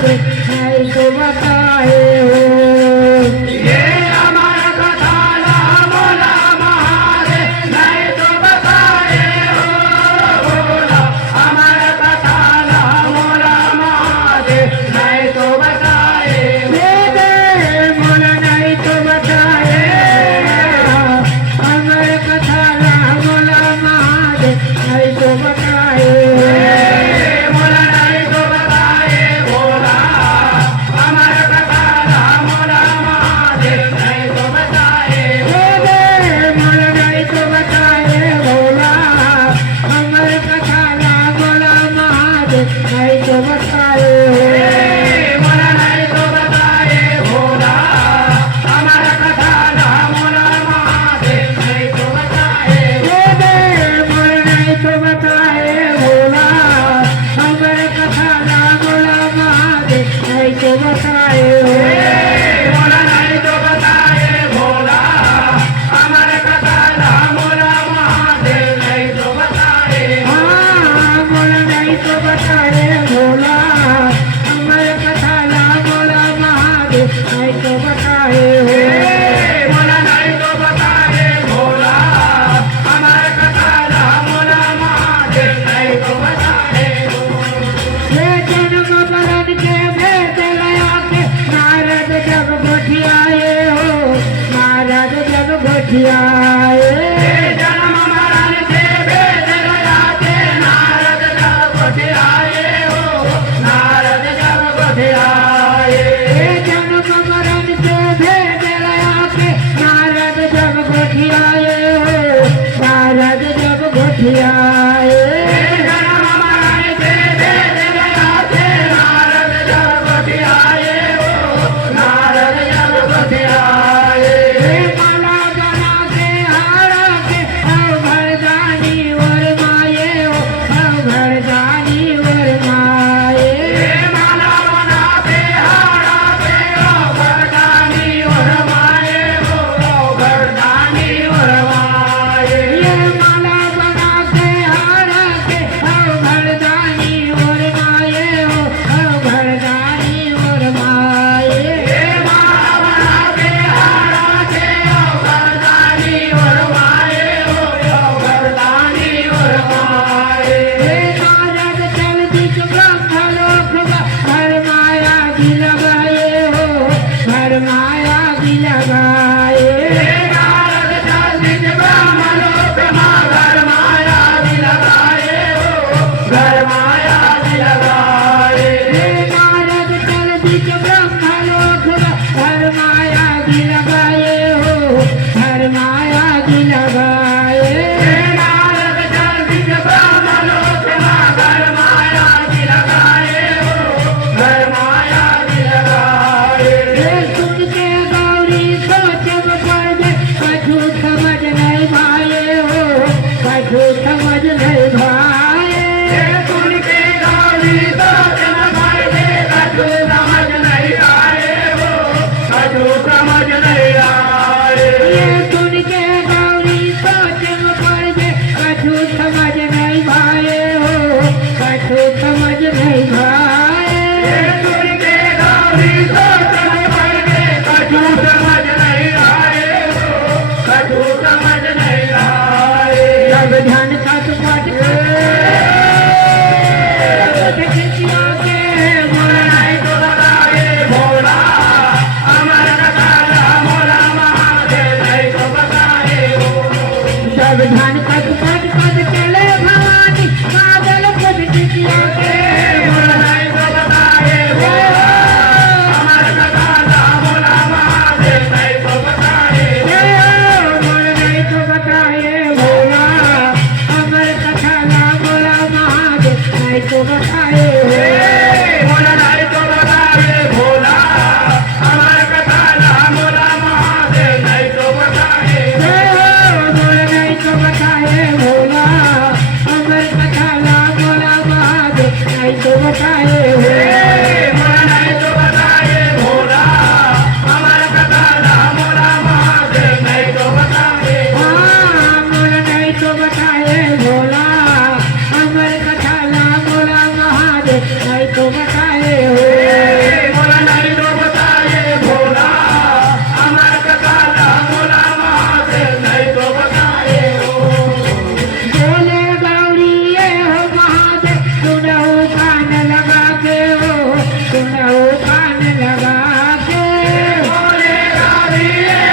महादेव नहीं तो बताए हो। ये हमारा कथा ना बोला महादेव नहीं तो बताए हो। बोला हमारा कथा ना बोला महादेव नहीं तो बताए हो। बोला नहीं तो बताए हमारे कथा ना बोला महादेव नहीं तो बताए बोला नहीं तो बताए। बोला हमारा कथा ना बोला महादेव नहीं तो बताए। बोला नहीं तो बताए बोला हमारे कथा ना बोला महादेव नहीं तो बताए बोला नहीं तो बताए। बोला हमारा कथा ना बोला महादेव नहीं तो बताए। बोला नहीं तो बताए बोला हमारे कथा ना बोला महादेव नहीं तो बताए बोला नहीं तो बताए। बोला हमारा कथा ना बोला महादेव नहीं तो बताए। हाँ बोला नहीं तो बताए बोला हमारे कथा ना बोला महादेव नहीं तो बताए बोला नहीं तो बताए। बोला हमारा कथा ना बोला महादेव नहीं तो बताए। ये जन्म मरण के भेद लया के नारद जब गोठियाए हो नारद जब गोठियाए जन्म मरण के भेद लगाते नारद जब गोठियाए हो। नारद जब गोठियाए। जन्म मरण के भेद लया के नारद जब गोठियाए हो नारद जब गोठियाए जन्म मरण के भेद लगाते नारद जब गोठियाए हो। नारद जब गोठियाए। माला बना के हारा के भरदानी और माये हो भरदानी और माये माला बना के हारा के वरदानी और माए हो। वरदानी और माए। ये माला बना के हारा के भरदानी और माये हो भरदानी और माये माला बना के हारा के वरदानी और माए हो। वरदानी और माए। नारद चल दिख ब्रह्मलोक भर माया भी लगाए हो भर माया भी लगाए नारद चालित ब्रह्मलोक मां घर माया भी लगाए हो। घर माया भी लगाए। नारद चल दिख ब्रह्मलोक भर माया भी लगाए हो भर माया भी लगाए नारद चालित ब्रह्मलोक मां घर माया भी लगाए हो। घर माया भी लगाए। सुन के गौरी सोच पड़ गए कछु समझ नहीं भाए हो कछु समझ नहीं भाए सुन के गौरी सोच न पड़ गए कछु समझ नहीं आए हो। कछु समझ नहीं आए। ये सुन के गौरी सोच पड़ गए कछु समझ नहीं भाए हो कछु समझ नहीं भाए सुन के गौरी सोच न पड़ गए कछु समझ नहीं आए हो। कछु समझ नहीं आए। जब ध्यान का सुपाठ बोला नहीं तो बताए। बोला हमारा कथा ना बोला महादेव नहीं तो बताए हो। जब ध्यान का सुपाठ पद चले भवानी बादल पद टिकिया के बोला नहीं तो बताए। बोला हमारा कथा ना बोला महादेव नहीं तो बताए। बोल नहीं तो बताए बोला हमारे कथा ना बोला महादेव नहीं तो बताए बोला नहीं तो बताए। बोला हमारा कथा ना बोला महादेव नहीं तो बताए। बोल नहीं तो बताए बोला हमारे कथा ना बोला महादेव नहीं तो बताए बोला नहीं तो बताए। बोला हमारा कथा ना बोला महादेव नहीं तो बताए। बोल नहीं तो बताए बोला हमारे कथा ना बोला महादेव नहीं तो बताए लगा